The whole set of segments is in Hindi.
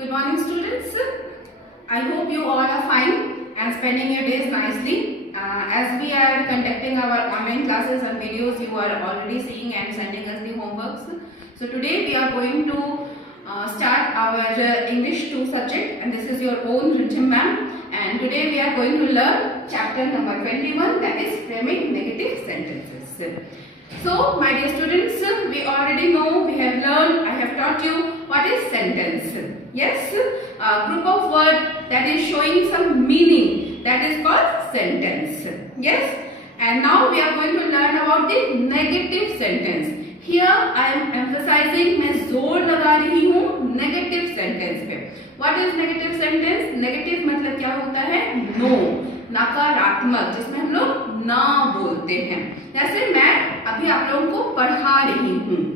Good morning, students. I hope you all are fine and spending your days nicely. As we are conducting our online classes and videos, you are already seeing and sending us the homeworks. So today we are going to start our English 2 subject, and this is your own Rinjim ma'am. And today we are going to learn chapter number 21, that is framing negative sentences. So my dear students, we already know, we have learned, I have taught you what is sentence. Yes, a group of words that is showing some meaning, that is called sentence. Yes, and now we are going to learn about the negative sentence. Here I am emphasizing, मैं जोर लगा रही हूँ negative sentence पे. What is negative sentence? Negative मतलब क्या होता है? No, नकारात्मक, जिसमें हम लोग ना बोलते हैं. जैसे मैं अभी आप लोगों को पढ़ा रही हूँ.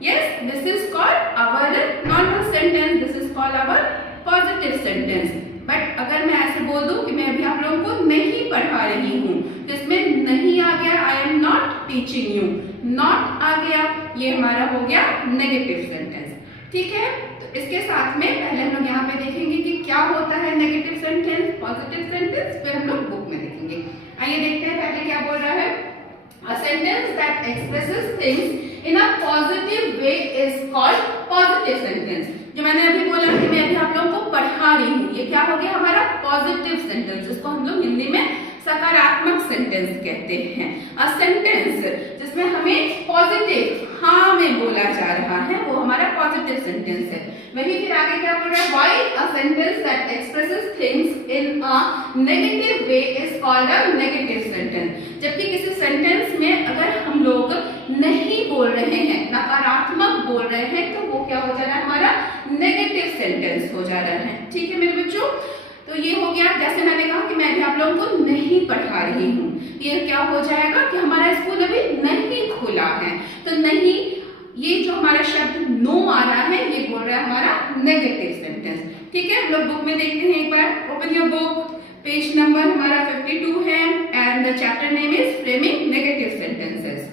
Yes, this is called our normal sentence. This is called our positive sentence. But अगर मैं ऐसे बोल दूं कि मैं अभी आप लोगों को नहीं पढ़ा रही हूँ, तो इसमें नहीं आ गया, I am not teaching you. Not आ गया, ये हमारा हो गया negative sentence. ठीक है? तो इसके साथ में पहले हम लोग यहाँ पे देखेंगे कि क्या होता है negative sentence, positive sentence, फिर हम लोग बुक में देखेंगे. आइए देखते हैं पहले क्या बोल रहा है. A sentence that expresses things in a positive way is called positive sentence. जो मैंने अभी बोला कि मैं अभी आप लोगों को पढ़ा रही हूँ, ये क्या हो गया हमारा positive sentence, जिसको हम लोग हिंदी में सकारात्मक सेंटेंस कहते हैं. अ सेंटेंस जिसमें हमें पॉजिटिव हाँ में बोला जा रहा है, वो हमारा पॉजिटिव सेंटेंस है. वही फिर आगे क्या बोल रहा है, why a sentence that expresses things in a negative way is called a negative sentence. जबकि किसी सेंटेंस में अगर हम लोग नहीं बोल रहे हैं, नकारात्मक बोल रहे हैं, तो वो क्या हो जा रहा है, हमारा नेगेटिव सेंटेंस हो जा रहा है. ठीक है मेरे बच्चों, तो ये हो गया. जैसे मैंने कहा कि मैं अभी आप लोगों को नहीं पढ़ा रही हूँ, ये क्या हो जाएगा कि हमारा स्कूल अभी नहीं खुला है, तो नहीं, ये जो हमारा शब्द नो आ रहा है, ये बोल रहा है हमारा नेगेटिव सेंटेंस. ठीक है, हम लोग बुक में देखते हैं एक बार. Open your book, page number हमारा 52 है, and the chapter name is framing negative sentences.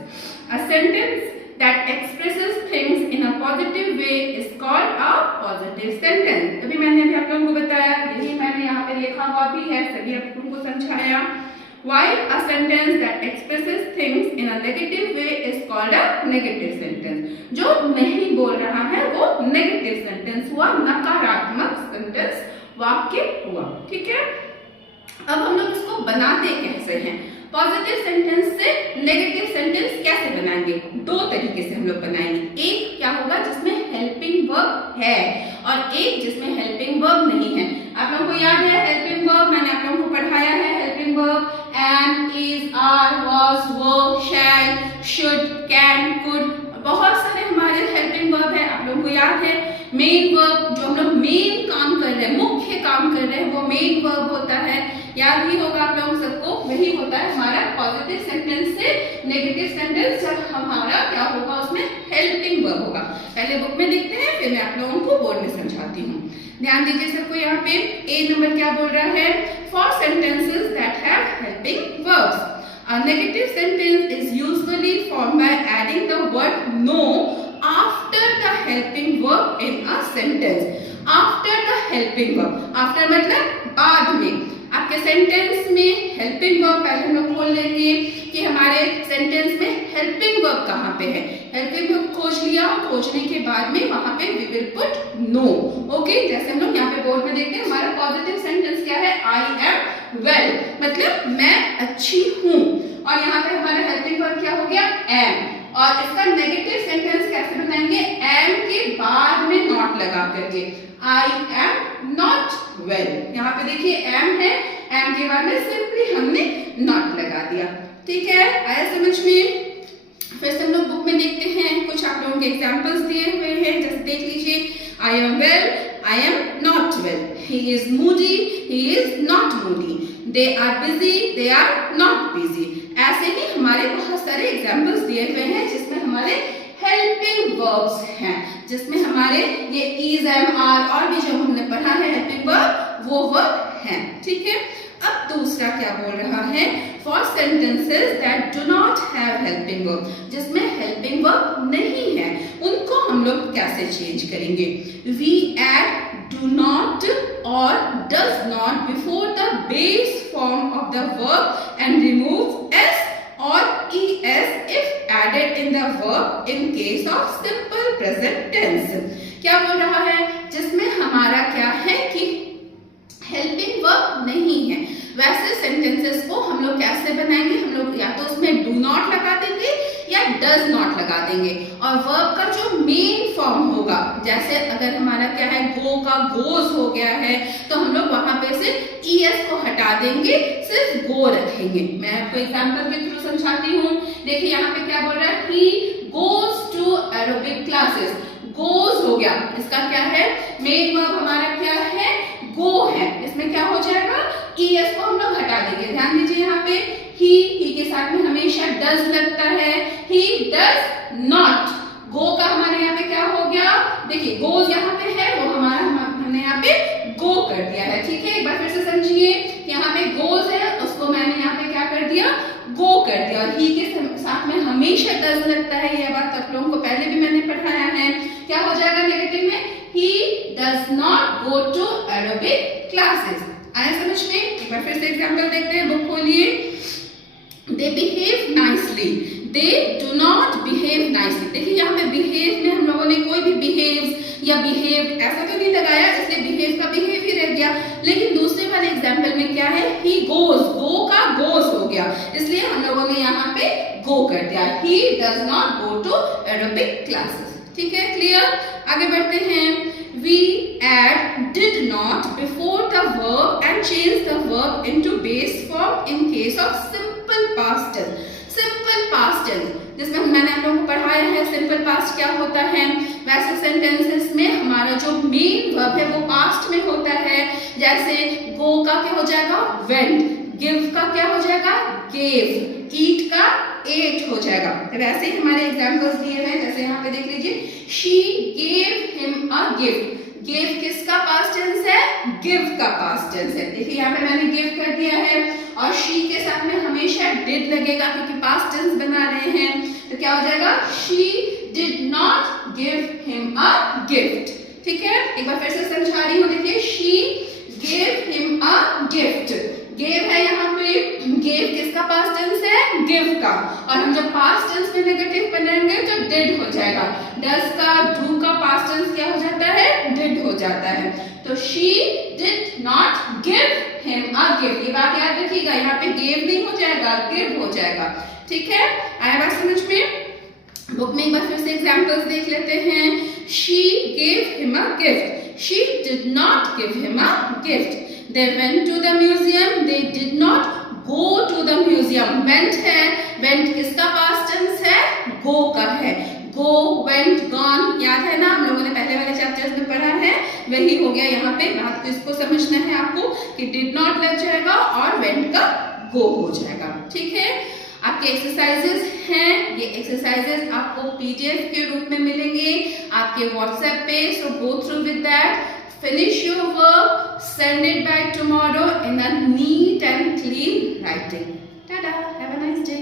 A sentence that expresses things in a positive way is called a positive sentence. अभी मैंने अभी आप लोगों को बताया, यही मैंने यहाँ पे लिखा हुआ भी है, सभी आप लोगों को समझाया. While a sentence that expresses things in a negative way is called a negative sentence. जो नहीं बोल रहा है वो negative sentence हुआ, नकारात्मक सेंटेंस वाक्य हुआ. ठीक है, अब हम लोग इसको बनाते कैसे हैं, पॉजिटिव सेंटेंस से नेगेटिव सेंटेंस कैसे बनाएंगे. दो तरीके से हम लोग बनाएंगे. एक क्या होगा जिसमें हेल्पिंग वर्ब है, और एक जिसमें हेल्पिंग वर्ब नहीं है. आप लोगों को याद है हेल्पिंग वर्ब, मैंने आप लोगों को पढ़ाया है. Helping verb am, is, are, was, were, shall, should, can, could, बहुत सारे हमारे हेल्पिंग वर्ब है. आप लोगों को याद है मेन वर्ब, जो हम लोग मेन काम कर रहे हैं, मुख्य काम कर रहे हैं, वो मेन वर्ब होता है. याद ही होगा आप लोगों सबको, वही होता है हमारा पॉजिटिव सेंटेंस से नेगेटिव सेंटेंस. जब हमारा क्या होगा, उसमें हेल्पिंग वर्ब होगा. पहले बुक में देखते हैं, फिर मैं आप लोगों को बोर्ड में समझाती हूँ. ध्यान दीजिए सबको. यहाँ पे ए नंबर क्या बोल रहा है, for sentences that have helping verbs a negative sentence is usually formed by adding the word no after the helping verb in a sentence. After the helping verb, after मतलब बाद में. आपके सेंटेंस में हेल्पिंग वर्ब पहले हम लोग खोल लेंगे कि हमारे सेंटेंस में हेल्पिंग वर्ब कहाँ पे है. हेल्पिंग वर्ब खोज लिया, खोजने के बाद में वहां पे we will put no. Okay, जैसे हम लोग यहाँ पे बोर्ड में देखते हैं, हमारा पॉजिटिव सेंटेंस क्या है, आई एम वेल, मतलब मैं अच्छी हूँ. और यहाँ पे हमारा हेल्पिंग वर्ब क्या हो गया, एम. और इसका नेगेटिव सेंटेंस कैसे बनाएंगे, एम के बाद में नॉट लगा करके, आई एम नॉट वेल. यहाँ पे देखिए एम है, एम के बाद में सिंपली हमने नॉट लगा दिया. ठीक है, आया समझ में. फिर से हम लोग बुक में देखते हैं, कुछ आप लोगों के एग्जांपल्स दिए हुए हैं. जैसे देख लीजिए, I am well, I am not well. He is moody, he is not moody. They are busy, they are not busy. ऐसे ही हमारे बहुत सारे एग्जांपल्स दिए हुए हैं जिसमें हमारे हेल्पिंग वर्ब्स हैं, जिसमें हमारे ये इज, एम, आर और भी जो हमने पढ़ा है हेल्पिंग वर्ब, वो वर्ब हैं. ठीक है, अब दूसरा क्या बोल रहा है, for sentences that do not have helping verb, जिसमें हेल्पिंग वर्ब नहीं है, उनको हम लोग कैसे चेंज करेंगे. We add do do not or does not before the base form of the verb and removes s or es if added in the verb in case of simple present tense. क्या बोल रहा है, जिसमें हमारा क्या है कि हेल्पिंग वर्ब नहीं है, वैसे सेंटेंसेस को हम लोग कैसे बनाएंगे, हम लोग या तो उसमें डू नॉट लगा देंगे या डज नॉट लगा देंगे, और वर्ब का जो मेन फॉर्म होगा, जैसे अगर हमारा क्या है गो का गोज हो गया है तो हम लोग वहां पे से es को हटा देंगे, सिर्फ गो रखेंगे। मैं आपको एग्जांपल के थ्रू समझाती हूँ। देखिए यहाँ पे क्या बोल रहा है, he goes to aerobic classes. Goes हो गया, इसका क्या है मेन वर्ब हमारा क्या है गो है, इसमें क्या हो जाएगा es को हम लोग हटा देंगे। ध्यान दीजिए यहाँ पे ही के साथ में हमेशा डज लगता है, ही डज नॉट। गो का हमारे यहाँ पे क्या हो गया, देखिए गोज यहाँ पे है, वो हमारा हमने यहाँ पे गो कर दिया है। ठीक है, एक बार फिर से समझिए, यहाँ पे गोज है, उसको मैंने यहाँ पे क्या कर दिया गो कर दिया, और ही के साथ में हमेशा डज लगता है। यह बात आप लोगों को पहले भी मैंने पढ़ाया है। क्या हो जाएगा नेगेटिव में, he does not go to aerobic classes. आया समझ में? एक बार फिर से एग्जांपल देखते हैं, बुक खोलिए। They behave nicely, they do not behave nicely। देखिए यहाँ पे behave में हम लोगों ने कोई भी behaves या behaved ऐसा तो नहीं लगाया, इसलिए behave का behave ही रह गया। लेकिन दूसरे वाले एग्जाम्पल में क्या है, he goes, go का goes हो गया, इसलिए हम लोगों ने यहाँ पे go कर दिया। He does not go to Arabic classes। ठीक है, क्लियर? आगे बढ़ते हैं। We add did not before the verb and change the verb into base form in case of simple past tense। Simple past tense जिसमें मैंने आप लोगों को पढ़ाया है सिंपल पास्ट क्या होता है, वैसे सेंटेंसेस में हमारा जो मेन वर्ब है वो पास्ट में होता है। जैसे गो का क्या हो जाएगा वेंट, गिव का क्या हो जाएगा गेव, ईट का एट हो जाएगा। वैसे ही हमारे एग्जांपल्स दिए हैं, जैसे यहाँ पे देख लीजिए, she gave him a gift. Give किसका पास्ट टेंस है, गिव का पास्ट टेंस है। देखिए यहाँ पे मैंने गिव कर दिया है, और शी के साथ में हमेशा डिड लगेगा क्योंकि पास्ट टेंस बना रहे हैं, तो क्या हो जाएगा, she did not give him a gift. ठीक है, एक बार फिर से समझा रही हूँ। देखिए, she gave him a gift. Gave है यहाँ पे, गेव किसका पास्ट टेंस है, गिव का, और हम जब पास्ट टेंस में नेगेटिव बनाएंगे तो डिड हो जाएगा। डज का डू का पास्ट टेंस क्या हो जाता है, डिड हो जाता है। तो she did not give him a gift, ये बात याद रखिएगा, यहाँ पे गेव नहीं हो जाएगा, गिव हो जाएगा। ठीक है, आया बात समझ में? बुक में एक बार फिर से एग्जांपल्स देख लेते हैं। She gave him a gift, she did not give him a gift. They went to the museum, they did not go to the museum। went है, went किसका past tense है, go का है। go, went, gone याद है ना, हम लोगों ने पहले वाले चैप्टर्स में पढ़ा है, वही हो गया यहाँ पे। बात को इसको समझना है आपको कि did not लग जाएगा और went का go हो जाएगा। ठीक है, आपके एक्सरसाइजेस हैं, ये एक्सरसाइजेस आपको PDF के रूप में मिलेंगे आपके WhatsApp पे, so go through with that। Finish your work, send it by tomorrow in a neat and clean writing. Tada! Have a nice day.